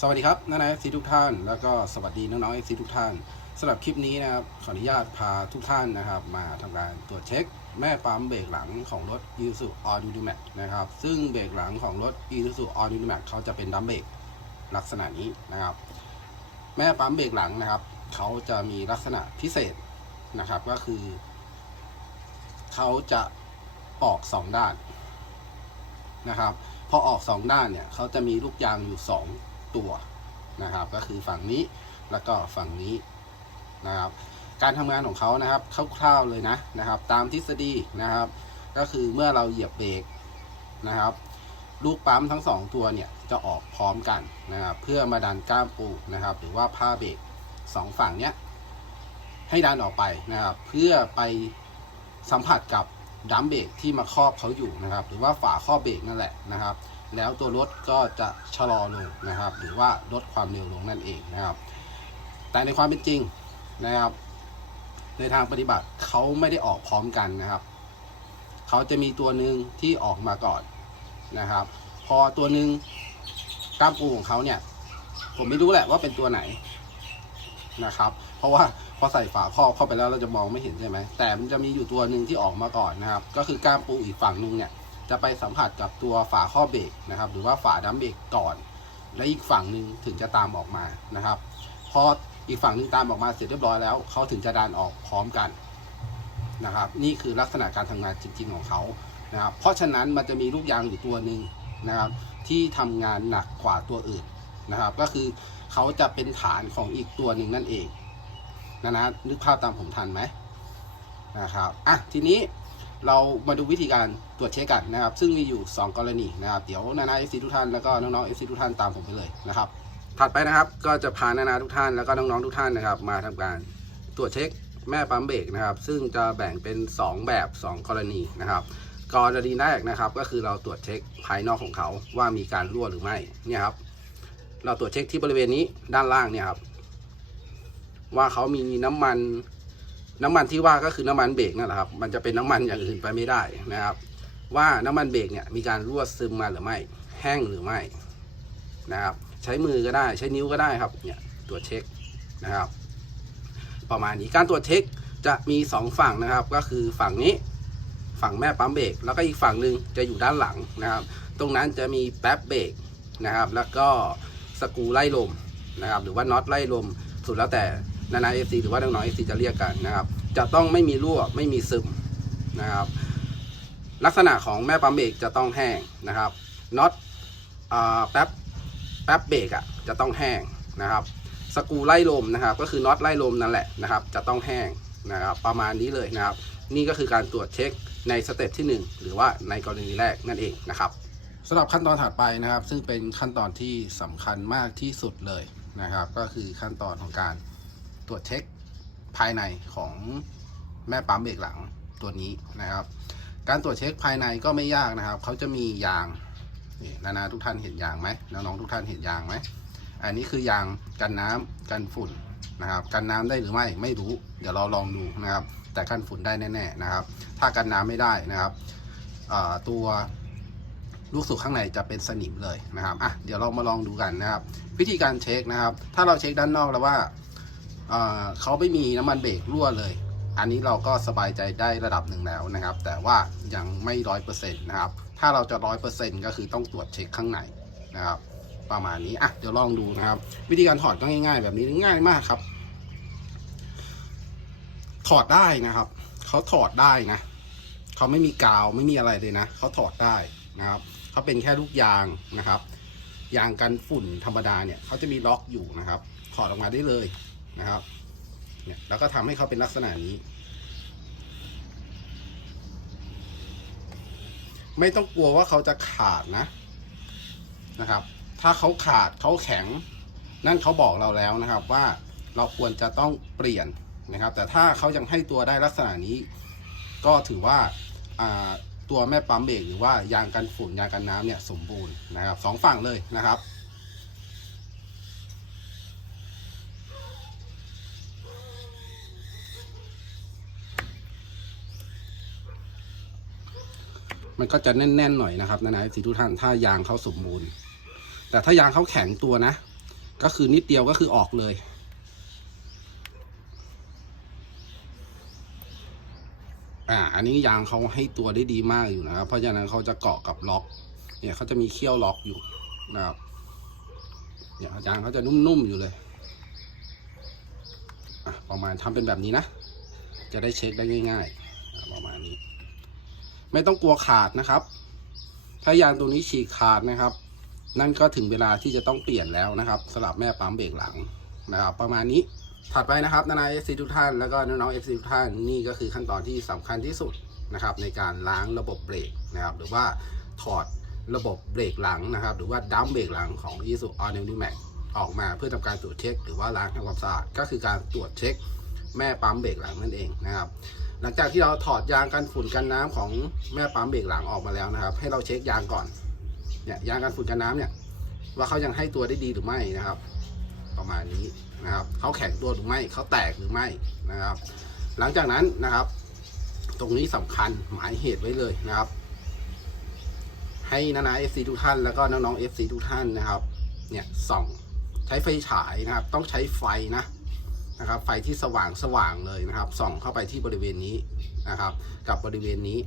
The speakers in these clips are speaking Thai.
สวัสดีครับน้องนายซีทุกท่าน แล้วก็สวัสดีน้องๆเอซีทุกท่านสำหรับคลิปนี้นะครับขออนุญาตพาทุกท่านนะครับ มาทำการตรวจเช็ค แม่ปั๊มเบรกหลังของรถ i s u All New Max นะครับ ซึ่งเบรกหลังของรถ i s u All New Max เขาจะเป็นดัมเบรกลักษณะนี้นะครับ แม่ปั๊มเบรกหลังนะครับเขาจะมีลักษณะพิเศษนะครับ ก็คือเขาจะออกสองด้านนะครับพอออกสองด้านเนี่ยเขาจะมีลูกยางอยู่สอง ตัวนะครับ ก็คือฝั่งนี้แล้วก็ฝั่งนี้นะครับ การทำงานของเขานะครับคร่าวๆเลยนะนะครับ ตามทฤษฎีนะครับ ก็คือเมื่อเราเหยียบเบรกนะครับ ลูกปั๊มทั้งสองตัวเนี่ยจะออกพร้อมกันนะครับ เพื่อมาดันก้ามปูนะครับ หรือว่าผ้าเบรกสองฝั่งเนี้ยให้ดันออกไปนะครับ เพื่อไปสัมผัสกับดัมเบรกที่มาครอบเขาอยู่นะครับ หรือว่าฝาครอบเบรกนั่นแหละนะครับ แล้วตัวรถก็จะชะลอลงนะครับ หรือว่าลดความเร็วลงนั่นเองนะครับ แต่ในความเป็นจริงนะครับ ในทางปฏิบัติเขาไม่ได้ออกพร้อมกันนะครับเขาจะมีตัวหนึ่งที่ออกมาก่อนนะครับ พอตัวหนึ่งกล้ามปูของเขาเนี่ย ผมไม่รู้แหละว่าเป็นตัวไหนนะครับ เพราะว่าพอใส่ฝาครอบเข้าไปแล้วเราจะมองไม่เห็นใช่ไหมแต่มันจะมีอยู่ตัวหนึ่งที่ออกมาก่อนนะครับ ก็คือกล้ามปูอีกฝั่งหนึงเนี่ย จะไปสัมผัสกับตัวฝาข้อเบรกนะครับ หรือว่าฝาดัมเบรกก่อน และอีกฝั่งหนึ่งถึงจะตามออกมานะครับพออีกฝั่งหนึ่งตามออกมาเสร็จเรียบร้อยแล้วเขาถึงจะดันออกพร้อมกันนะครับ นี่คือลักษณะการทำงานจริงๆของเขานะครับ เพราะฉะนั้นมันจะมีลูกยางอยู่ตัวหนึ่งนะครับ ที่ทำงานหนักกว่าตัวอื่นนะครับ ก็คือเขาจะเป็นฐานของอีกตัวหนึ่งนั่นเองนะนะนึกภาพตามผมทันไหมนะครับอะทีนี้ เรามาดูวิธีการตรวจเช็คกันนะครับ ซึ่งมีอยู่ 2 กรณีนะครับ เดี๋ยวนานาเอฟซีทุกท่านแล้วก็น้องๆเอฟซีทุกท่านตามผมไปเลยนะครับ ถัดไปนะครับก็จะพานานาทุกท่านแล้วก็น้องๆทุกท่านนะครับ มาทำการตรวจเช็คแม่ปั๊มเบรกนะครับ ซึ่งจะแบ่งเป็น 2 แบบ 2 กรณีนะครับกรณีแรกนะครับก็คือเราตรวจเช็คภายนอกของเขาว่ามีการรั่วหรือไม่เนี่ยครับ เราตรวจเช็คที่บริเวณนี้ด้านล่างเนี่ยครับ ว่าเขามีน้ำมัน น้ำมันที่ว่าก็คือน้ำมันเบรกนั่นแหละครับ มันจะเป็นน้ำมันอย่างอื่นไปไม่ได้นะครับ ว่าน้ำมันเบรกเนี่ยมีการรั่วซึมมาหรือไม่ แห้งหรือไม่นะครับ ใช้มือก็ได้ใช้นิ้วก็ได้ครับเนี่ยตรวจเช็คนะครับ ประมาณนี้การตรวจเช็คจะมีสองฝั่งนะครับ ก็คือฝั่งนี้ฝั่งแม่ปั๊มเบรกแล้วก็อีกฝั่งหนึ่งจะอยู่ด้านหลังนะครับ ตรงนั้นจะมีแป๊บเบรกนะครับ แล้วก็สกรูไล่ลมนะครับ หรือว่าน็อตไล่ลมสุดแล้วแต่ นานาเอฟซีหรือว่าน้องๆเอฟซีจะเรียกกันนะครับ จะต้องไม่มีรั่วไม่มีซึมนะครับ ลักษณะของแม่ปั๊มเบรกจะต้องแห้งนะครับน็อตแป๊บแป๊บเบรกอะจะต้องแห้งนะครับสกรูไล่ลมนะครับ ก็คือน็อตไล่ลมนั่นแหละนะครับ จะต้องแห้งนะครับ ประมาณนี้เลยนะครับ นี่ก็คือการตรวจเช็คในสเต็ปที่ 1 หรือว่าในกรณีแรกนั่นเองนะครับสำหรับขั้นตอนถัดไปนะครับ ซึ่งเป็นขั้นตอนที่สำคัญมากที่สุดเลยนะครับ ก็คือขั้นตอนของการ รวจเช็คภายในของแม่ปั๊มเบรกหลังตัวนี้นะครับ การตรวจเช็คภายในก็ไม่ยากนะครับ เขาจะมียางนี่นานาทุกท่านเห็นยางไหมน้องๆทุกท่านเห็นยางไหมอันนี้คือยางกันน้ำกันฝุ่นนะครับ กันน้ำได้หรือไม่ไม่รู้ เดี๋ยวเราลองดูนะครับ แต่กันฝุ่นได้แน่ๆนะครับ ถ้ากันน้ำไม่ได้นะครับตัวลูกสูบข้างในจะเป็นสนิมเลยนะครับอะเดี๋ยวเรามาลองดูกันนะครับ วิธีการเช็คนะครับ ถ้าเราเช็คด้านนอกแล้วว่า เขาไม่มีน้ำมันเบรกรั่วเลย อันนี้เราก็สบายใจได้ระดับหนึ่งแล้วนะครับ แต่ว่ายังไม่ร้อยเปอร์เซ็นต์นะครับ ถ้าเราจะร้อยเปอร์เซ็นต์ก็คือต้องตรวจเช็คข้างในนะครับ ประมาณนี้อะเดี๋ยวลองดูนะครับ วิธีการถอดก็ง่าย ๆ แบบนี้ง่ายมากครับ ถอดได้นะครับเขาถอดได้นะเขาไม่มีกาวไม่มีอะไรเลยนะเขาถอดได้นะครับเขาเป็นแค่ลูกยางนะครับ ยางกันฝุ่นธรรมดาเนี่ยเขาจะมีล็อกอยู่นะครับ ถอดออกมาได้เลย นะครับ เนี่ยแล้วก็ทำให้เขาเป็นลักษณะนี้ ไม่ต้องกลัวว่าเขาจะขาดนะนะครับ ถ้าเขาขาดเขาแข็ง นั่นเขาบอกเราแล้วนะครับว่าเราควรจะต้องเปลี่ยนนะครับ แต่ถ้าเขายังให้ตัวได้ลักษณะนี้ ก็ถือว่าอ่าตัวแม่ปั๊มเบรกหรือว่ายางกันฝุ่นยางกันน้ำเนี่ยสมบูรณ์นะครับสองฝั่งเลยนะครับ มันก็จะแน่นๆหน่อยนะครับนะนะสีทุกท่านถ้ายางเขาสมบูรณ์ แต่ถ้ายางเขาแข็งตัวนะ ก็คือนิดเดียวก็คือออกเลย อ่า อันนี้ยางเขาให้ตัวได้ดีมากอยู่นะครับ เพราะฉะนั้นเขาจะเกาะกับล็อก เนี่ยเขาจะมีเขี้ยวล็อกอยู่นะครับ เนี่ยยางเขาจะนุ่มๆอยู่เลยอะประมาณทำเป็นแบบนี้นะ จะได้เช็คได้ง่าย ๆอะประมาณนี้ ไม่ต้องกลัวขาดนะครับ ถ้ายางตัวนี้ฉีกขาดนะครับ นั่นก็ถึงเวลาที่จะต้องเปลี่ยนแล้วนะครับสลับแม่ปั๊มเบรกหลังนะครับประมาณนี้ถัดไปนะครับนานาเอฟซีทุกท่านแล้วก็น้องๆเอฟซีทุกท่านนี่ก็คือขั้นตอนที่สำคัญที่สุดนะครับในการล้างระบบเบรกนะครับ หรือว่าถอดระบบเบรกหลังนะครับ หรือว่าดัมเบรกหลังของ i s u a l n e w Max ออกมาเพื่อทำการตรวจเช็ค หรือว่าล้างทำความสะอาดก็คือการตรวจเช็คแม่ปั๊มเบรกหลังนั่นเองนะครับ หลังจากที่เราถอดยางกันฝุ่นกันน้ำของแม่ปั๊มเบรกหลังออกมาแล้วนะครับ ให้เราเช็คยางก่อนเนี่ยยางกันฝุ่นกันน้ำเนี่ย ว่าเขายังให้ตัวได้ดีหรือไม่นะครับ ประมาณนี้นะครับเขาแข็งตัวหรือไม่เขาแตกหรือไม่นะครับ หลังจากนั้นนะครับ ตรงนี้สำคัญหมายเหตุไว้เลยนะครับ ให้นานาเอฟซีทุกท่านแล้วก็น้องๆเอฟซีทุกท่านนะครับ เนี่ยส่องใช้ไฟฉายนะครับ ต้องใช้ไฟนะ นะครับ ไฟที่สว่างสว่างเลยนะครับ ส่องเข้าไปที่บริเวณนี้นะครับ กับบริเวณนี้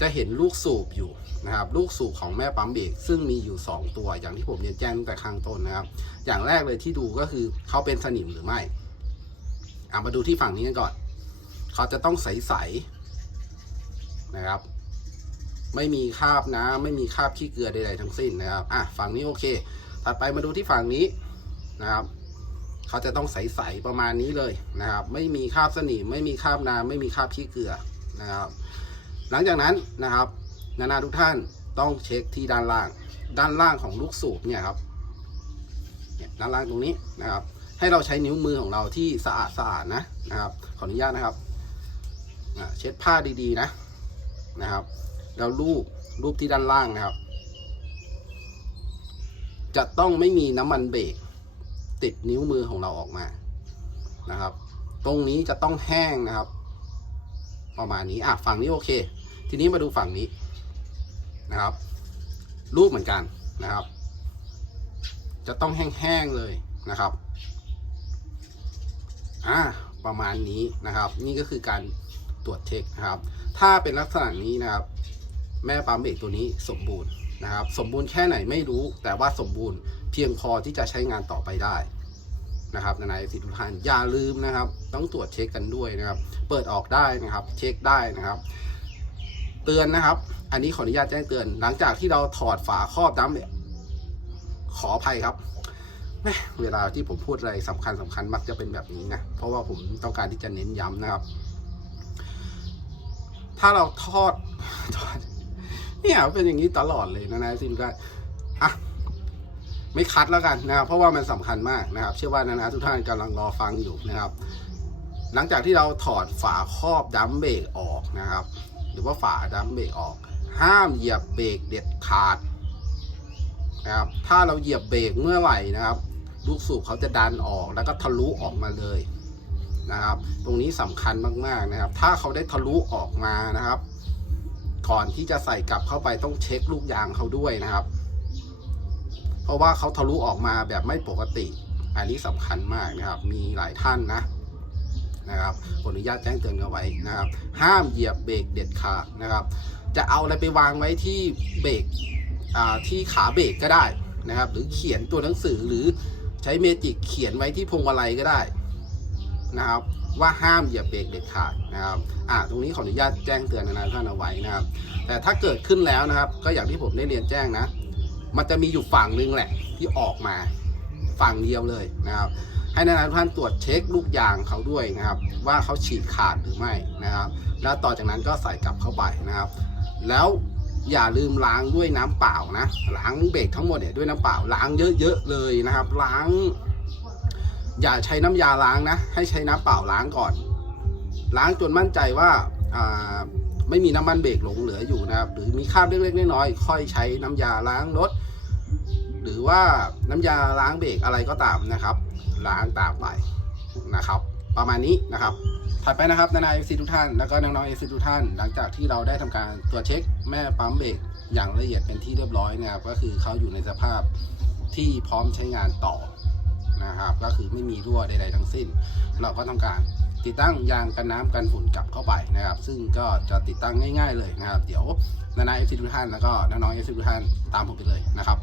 จะเห็นลูกสูบอยู่นะครับ ลูกสูบของแม่ปั๊มเบรกซึ่งมีอยู่ 2 ตัว อย่างที่ผมเรียนแจ้งตั้งแต่ข้างต้นนะครับ อย่างแรกเลยที่ดูก็คือเขาเป็นสนิมหรือไม่อะมาดูที่ฝั่งนี้กันก่อน เขาจะต้องใสๆนะครับ ไม่มีคราบน้ำไม่มีคราบขี้เกลือใดๆทั้งสิ้นนะครับ อะฝั่งนี้โอเค ถัดไปมาดูที่ฝั่งนี้นะครับ เขาจะต้องใสๆประมาณนี้เลยนะครับ ไม่มีคราบสนิมไม่มีคราบน้ำไม่มีคราบขี้เกลือนะครับ หลังจากนั้นนะครับ นานาทุกท่านต้องเช็คที่ด้านล่าง ด้านล่างของลูกสูบเนี่ยครับเนี่ยด้านล่างตรงนี้นะครับ ให้เราใช้นิ้วมือของเราที่สะอาดสะอาดนะนะครับ ขออนุญาตนะครับเช็ดผ้าดีๆนะนะครับ แล้วรูปรูปที่ด้านล่างนะครับ จะต้องไม่มีน้ำมันเบรก ติดนิ้วมือของเราออกมานะครับ ตรงนี้จะต้องแห้งนะครับ ประมาณนี้อะฝั่งนี้โอเค ทีนี้มาดูฝั่งนี้นะครับ รูปเหมือนกันนะครับ จะต้องแห้งๆเลยนะครับอ่าประมาณนี้นะครับ นี่ก็คือการตรวจเช็คนะครับ ถ้าเป็นลักษณะนี้นะครับ แม่ปั๊มเบรกตัวนี้สมบูรณ์นะครับ สมบูรณ์แค่ไหนไม่รู้แต่ว่าสมบูรณ์ เพียงพอที่จะใช้งานต่อไปได้นะครับนายสิทุกท่านอย่าลืมนะครับ ต้องตรวจเช็คกันด้วยนะครับ เปิดออกได้นะครับ เช็คได้นะครับ เตือนนะครับ อันนี้ขออนุญาตแจ้งเตือน หลังจากที่เราถอดฝาครอบดัมเนี่ยขออภัยครับเวลาที่ผมพูดอะไรสำคัญสำคัญมักจะเป็นแบบนี้นะเพราะว่าผมต้องการที่จะเน้นย้ำนะครับ ถ้าเราทอดทอดเนี่ยเป็นอย่างนี้ตลอดเลยนะนะสิทุกท่านอะ ไม่คัดแล้วกันนะครับ เพราะว่ามันสำคัญมากนะครับ เชื่อว่านะนะทุกท่านกำลังรอฟังอยู่นะครับ หลังจากที่เราถอดฝาครอบดัมเบรกออกนะครับ หรือว่าฝาดัมเบรกออก ห้ามเหยียบเบรกเด็ดขาดนะครับ ถ้าเราเหยียบเบรกเมื่อไหร่นะครับ ลูกสูบเขาจะดันออกแล้วก็ทะลุออกมาเลยนะครับ ตรงนี้สำคัญมากๆนะครับ ถ้าเขาได้ทะลุออกมานะครับ ก่อนที่จะใส่กลับเข้าไปต้องเช็คลูกยางเขาด้วยนะครับ เพราะว่าเขาทะลุออกมาแบบไม่ปกติ อันนี้สำคัญมากนะครับ มีหลายท่านนะนะครับขออนุญาตแจ้งเตือนเอาไว้นะครับ ห้ามเหยียบเบรกเด็ดขาดนะครับ จะเอาอะไรไปวางไว้ที่เบรกอ่าที่ขาเบรกก็ได้นะครับ หรือเขียนตัวหนังสือหรือใช้เมจิกเขียนไว้ที่พวงมาลัยก็ได้นะครับ ว่าห้ามเหยียบเบรกเด็ดขาดนะครับอ่าตรงนี้ขออนุญาตแจ้งเตือนนะท่านเอาไว้นะครับ แต่ถ้าเกิดขึ้นแล้วนะครับ ก็อย่างที่ผมได้เรียนแจ้งนะ มันจะมีอยู่ฝั่งหนึงแหละ ที่ออกมาฝั่งเดียวเลยนะครับ ให้นานาทุกท่านตรวจเช็คลูกยางเขาด้วยนะครับ ว่าเขาฉีกขาดหรือไม่นะครับ แล้วต่อจากนั้นก็ใส่กลับเข้าไปนะครับ แล้วอย่าลืมล้างด้วยน้ำเปล่านะล้างเบรกทั้งหมดเนี่ยด้วยน้ำเปล่าล้างเยอะๆเลยนะครับ ล้าง อย่าใช้น้ำยาล้างนะ ให้ใช้น้ำเปล่าล้างก่อน ล้างจนมั่นใจว่าอ่า ไม่มีน้ำมันเบรกหลงเหลืออยู่นะครับ หรือมีคราบเล็กๆน้อยๆค่อยใช้น้ำยาล้างรถ หรือว่าน้ำยาล้างเบรกอะไรก็ตามนะครับ ล้างตามไปนะครับ ประมาณนี้นะครับ ถัดไปนะครับนานาเอฟซีทุกท่าน แล้วก็น้องๆเอฟซีทุกท่าน หลังจากที่เราได้ทำการตรวจเช็คแม่ปั๊มเบรกอย่างละเอียดเป็นที่เรียบร้อยนะครับ ก็คือเขาอยู่ในสภาพที่พร้อมใช้งานต่อนะครับ ก็คือไม่มีรั่วใดๆทั้งสิ้น เราก็ทำการ ติดตั้งยางกันน้ำกันฝุ่นกลับเข้าไปนะครับ ซึ่งก็จะติดตั้งง่าย ๆ เลยนะครับ เดี๋ยวนานาเอฟซีทุกท่านแล้วก็น้องๆเอฟซีทุกท่านตามผมไปเลยนะครับ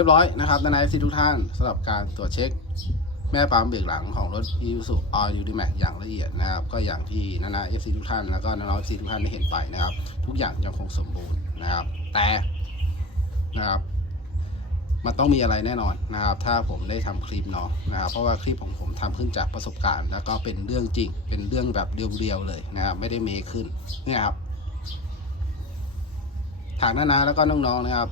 รียบร้อยนะครับนายซีทุกท่านสำหรับการตรวจเช็ค แม่ปั๊มเบรกหลังของรถ i s u z u All u d i m a x อย่างละเอียดนะครับ ก็อย่างที่นานาเอฟซีทุกท่านแล้วก็น้องๆเอฟซีทุกท่านได้เห็นไปนะครับ ทุกอย่างยังคงสมบูรณ์นะครับ แต่นะครับมันต้องมีอะไรแน่นอนนะครับ ถ้าผมได้ทำคลิปเนาะนะครับ เพราะว่าคลิปของผมทำขึ้นจากประสบการณ์ แล้วก็เป็นเรื่องจริง เป็นเรื่องแบบเรียวๆเลยนะครับ ไม่ได้เมคขึ้นนี่ครับถางนานาแล้วก็น้องๆนะครับ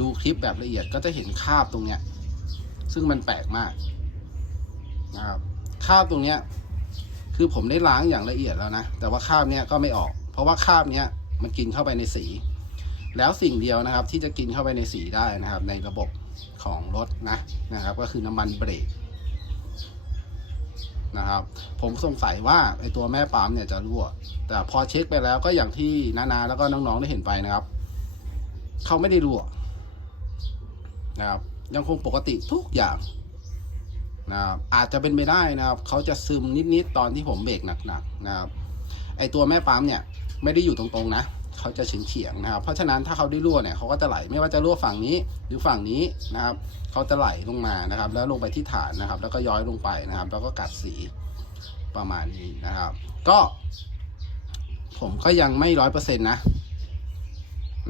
ดูคลิปแบบละเอียดก็จะเห็นคราบตรงเนี้ย ซึ่งมันแปลกมากนะครับคราบตรงเนี้ย คือผมได้ล้างอย่างละเอียดแล้วนะ แต่ว่าคราบเนี้ยก็ไม่ออก เพราะว่าคราบเนี้ยมันกินเข้าไปในสี แล้วสิ่งเดียวนะครับ ที่จะกินเข้าไปในสีได้นะครับ ในระบบของรถนะนะครับ ก็คือน้ำมันเบรกนะครับ ผมสงสัยว่าไอตัวแม่ปั๊มเนี่ยจะรั่ว แต่พอเช็คไปแล้วก็อย่างที่นานาแล้วก็น้องๆได้เห็นไปนะครับ เขาไม่ได้รั่ว นะครับ ยังคงปกติทุกอย่างนะครับอาจจะเป็นไปได้นะครับ เขาจะซึมนิดๆตอนที่ผมเบรกหนักๆนะครับ ไอตัวแม่ปั๊มเนี่ย ไม่ได้อยู่ตรงๆนะเขาจะเฉียงๆนะครับ เพราะฉะนั้นถ้าเขาได้รั่วเนี่ยเขาก็จะไหลไม่ว่าจะรั่วฝั่งนี้หรือฝั่งนี้นะครับ เขาจะไหลลงมานะครับ แล้วลงไปที่ฐานนะครับ แล้วก็ย้อยลงไปนะครับ แล้วก็กัดสีประมาณนี้นะครับ ก็ ผมก็ยังไม่ร้อยเปอร์เซ็นต์นะ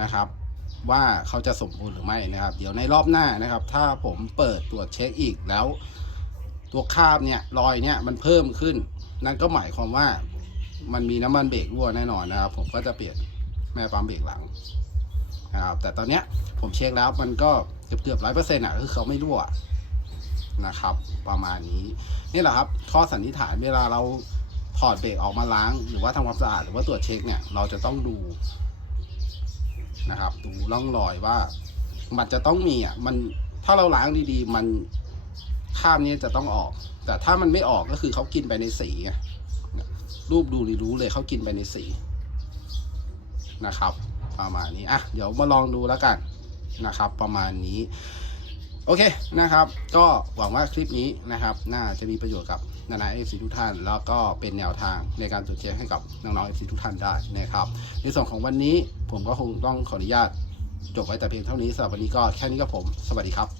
นะครับ ว่าเขาจะสมบูรณ์หรือไม่นะครับ เดี๋ยวในรอบหน้านะครับ ถ้าผมเปิดตรวจเช็คอีกแล้ว ตัวคราบเนี่ยรอยเนี่ยมันเพิ่มขึ้น นั่นก็หมายความว่ามันมีน้ำมันเบรกรั่วแน่นอนนะครับ ผมก็จะเปลี่ยนแม่ปั๊มเบรกหลังนะครับแต่ตอนเนี้ยผมเช็คแล้วมันก็เกือบเกือบร้อยเปอร์เซ็นต์อะคือเขาไม่รั่วนะครับ ประมาณนี้นี่แหละครับ ข้อสันนิษฐานเวลาเราถอดเบรกออกมาล้าง หรือว่าทำความสะอาดหรือว่าตรวจเช็คเนี่ยเราจะต้องดู นะครับดูร่องรอยว่า มันจะต้องมีอะมันถ้าเราล้างดีๆ มันครามนี้จะต้องออก แต่ถ้ามันไม่ออกก็คือเขากินไปในสีรูปดูรู้เลยเขากินไปในสีนะครับ ประมาณนี้อะเดี๋ยวมาลองดูแล้วกันนะครับ ประมาณนี้ โอเคนะครับ ก็หวังว่าคลิปนี้นะครับ น่าจะมีประโยชน์กับนานาเอฟซีทุกท่าน แล้วก็เป็นแนวทางในการตรวจเช็คให้กับน้องๆเอฟซีทุกท่านได้นะครับ ในส่วนของวันนี้ผมก็คงต้องขออนุญาตจบไว้แต่เพียงเท่านี้สำหรับวันนี้ก็แค่นี้ก็ผม สวัสดีครับ